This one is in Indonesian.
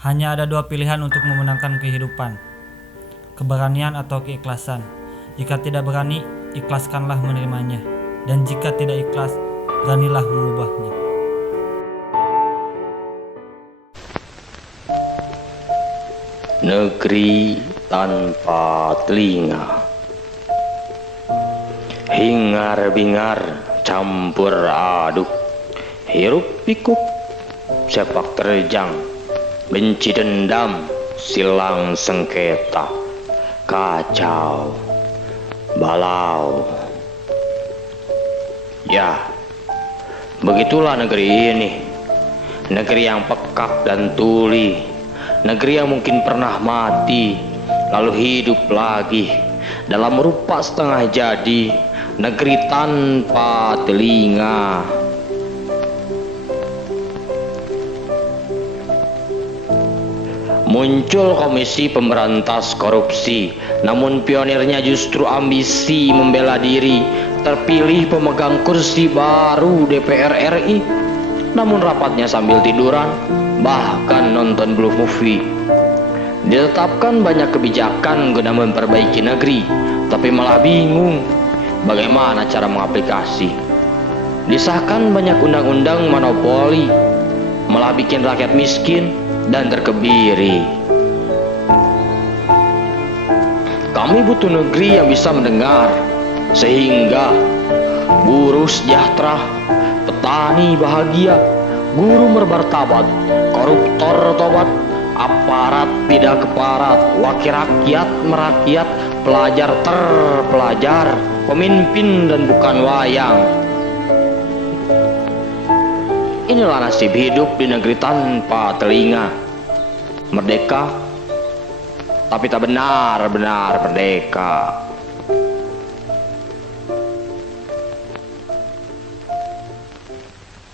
Hanya ada dua pilihan untuk memenangkan kehidupan, keberanian atau keikhlasan. Jika tidak berani, ikhlaskanlah menerimanya. Dan jika tidak ikhlas, beranilah mengubahnya. Negeri tanpa telinga, hingar-bingar campur aduk, hiruk pikuk sepak terjang, benci dendam silang sengketa, kacau balau. Ya, begitulah negeri ini, negeri yang pekak dan tuli, negeri yang mungkin pernah mati lalu hidup lagi dalam rupa setengah jadi, negeri tanpa telinga. Muncul Komisi Pemberantas Korupsi, namun pionirnya justru ambisi membela diri. Terpilih pemegang kursi baru DPR RI, namun rapatnya sambil tiduran, bahkan nonton blue movie. Ditetapkan banyak kebijakan guna memperbaiki negeri, tapi malah bingung bagaimana cara mengaplikasi. Disahkan banyak undang-undang monopoli, malah bikin rakyat miskin dan terkebiri. Kami butuh negeri yang bisa mendengar, sehingga buruh sejahtera, petani bahagia, guru bermartabat, koruptor tobat, aparat tidak keparat, wakil rakyat merakyat, pelajar terpelajar, pemimpin dan bukan wayang. Inilah nasib hidup di negeri tanpa telinga. Merdeka, tapi tak benar-benar merdeka.